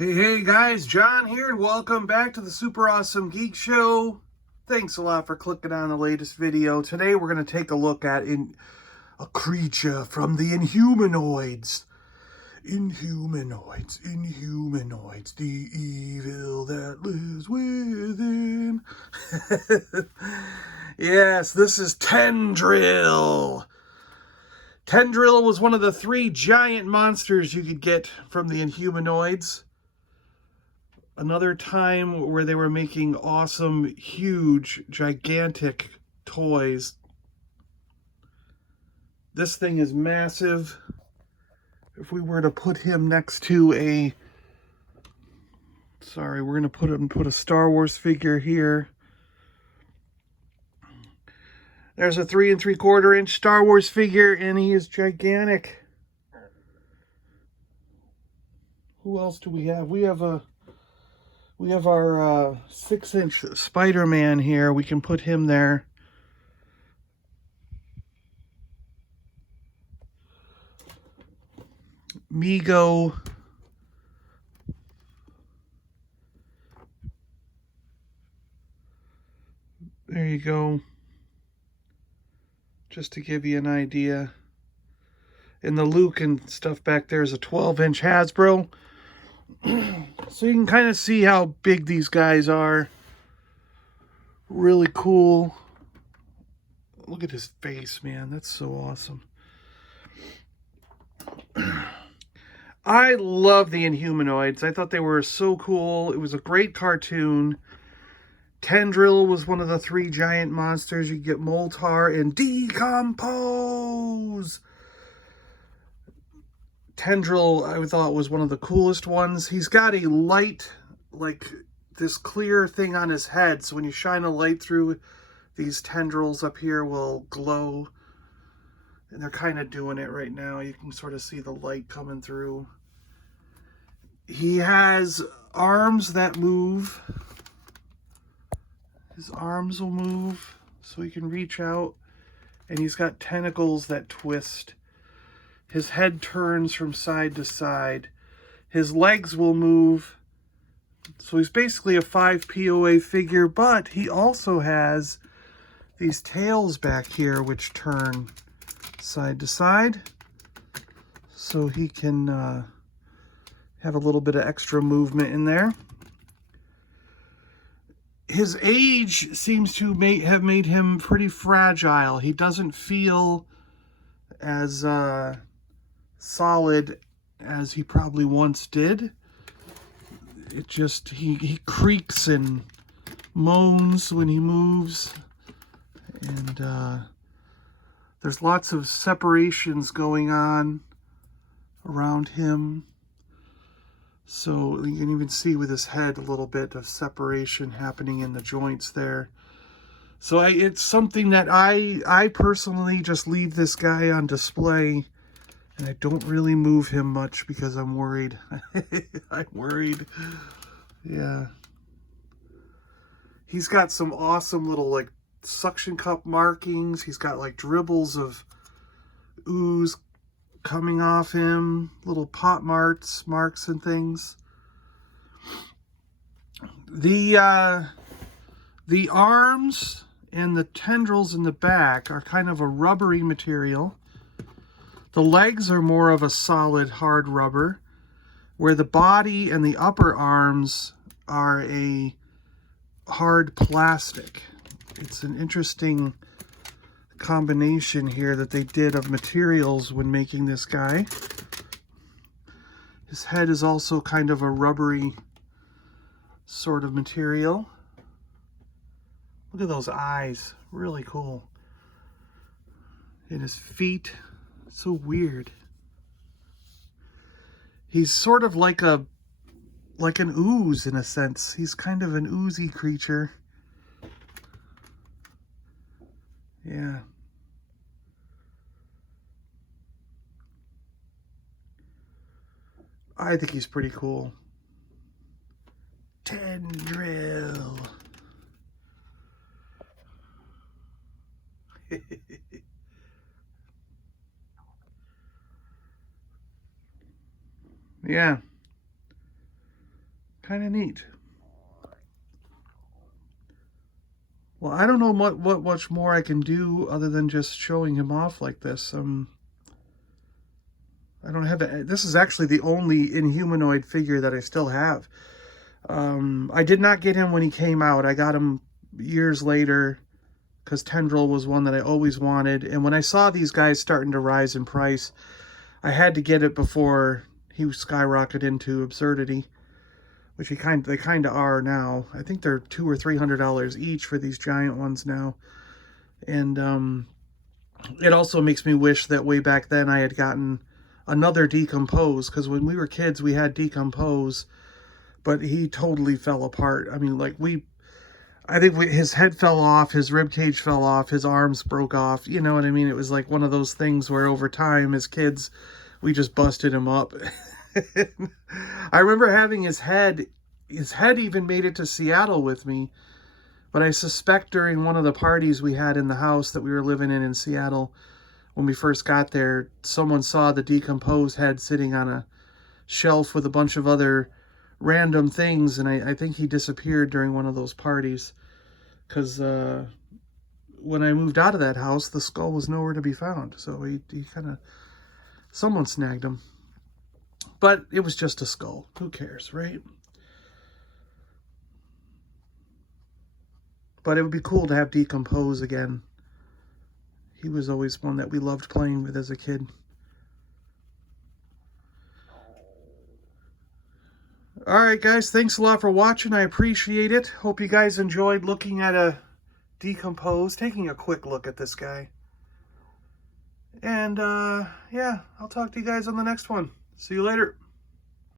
Hey guys, John here, and welcome back to the Super Awesome Geek Show. Thanks a lot for clicking on the latest video. Today we're going to take a look at a creature from the Inhumanoids. Inhumanoids, the evil that lives within. Yes, this is Tendril. Tendril was one of the 3 giant monsters you could get from the Inhumanoids. Another time where they were making awesome, huge, gigantic toys. This thing is massive. If we were to put him next to we're going to put a Star Wars figure here. There's a 3 3/4 inch Star Wars figure, and he is gigantic. Who else do we have? We have our 6-inch Spider-Man here. We can put him there. Mego. There you go. Just to give you an idea. And the Luke and stuff back there is a 12-inch Hasbro. So you can kind of see how big these guys are. Really cool. Look at his face, man. That's so awesome. I love the Inhumanoids. I thought they were so cool. It was a great cartoon. Tendril was one of the 3 giant monsters. You get Moltar and Decompose. Tendril, I thought, was one of the coolest ones. He's got a light, like this clear thing on his head. So when you shine a light through, these tendrils up here will glow. And they're kind of doing it right now. You can sort of see the light coming through. He has arms that move. His arms will move so he can reach out. And he's got tentacles that twist. His head turns from side to side. His legs will move. So he's basically a 5 POA figure, but he also has these tails back here which turn side to side. So he can have a little bit of extra movement in there. His age seems to have made him pretty fragile. He doesn't feel as solid as he probably once did. It just, he creaks and moans when he moves. And there's lots of separations going on around him. So you can even see with his head a little bit of separation happening in the joints there. So it's something that I personally just leave this guy on display. And I don't really move him much because I'm worried. I'm worried. Yeah. He's got some awesome little like suction cup markings. He's got like dribbles of ooze coming off him. Little pot marks and things. The arms and the tendrils in the back are kind of a rubbery material. The legs are more of a solid, hard rubber, where the body and the upper arms are a hard plastic. It's an interesting combination here that they did of materials when making this guy. His head is also kind of a rubbery sort of material. Look at those eyes. Really cool. And his feet. So weird. He's sort of like an ooze in a sense. He's kind of an oozy creature. Yeah. I think he's pretty cool. Tendril. Yeah. kind of neat. Well, I don't know what much more I can do other than just showing him off like this. I don't have a, this is actually the only Inhumanoid figure that I still have. I did not get him when he came out. I got him years later because Tendril was one that I always wanted. And when I saw these guys starting to rise in price, I had to get it before he skyrocketed into absurdity, which they kind of are now. I think they're $200 or $300 each for these giant ones now. And it also makes me wish that way back then I had gotten another Decompose, because when we were kids we had Decompose, but he totally fell apart. I mean, like, his head fell off, his rib cage fell off, his arms broke off, you know what I mean? It was like one of those things where over time as kids we just busted him up. I remember having his head even made it to Seattle with me, but I suspect during one of the parties we had in the house that we were living in Seattle, when we first got there, someone saw the decomposed head sitting on a shelf with a bunch of other random things, and I think he disappeared during one of those parties, because when I moved out of that house, the skull was nowhere to be found. So he kind of, someone snagged him. But it was just a skull. Who cares, right? But it would be cool to have Decompose again. He was always one that we loved playing with as a kid. Alright guys, thanks a lot for watching. I appreciate it. Hope you guys enjoyed looking at a Decompose, taking a quick look at this guy. And yeah, I'll talk to you guys on the next one. See you later.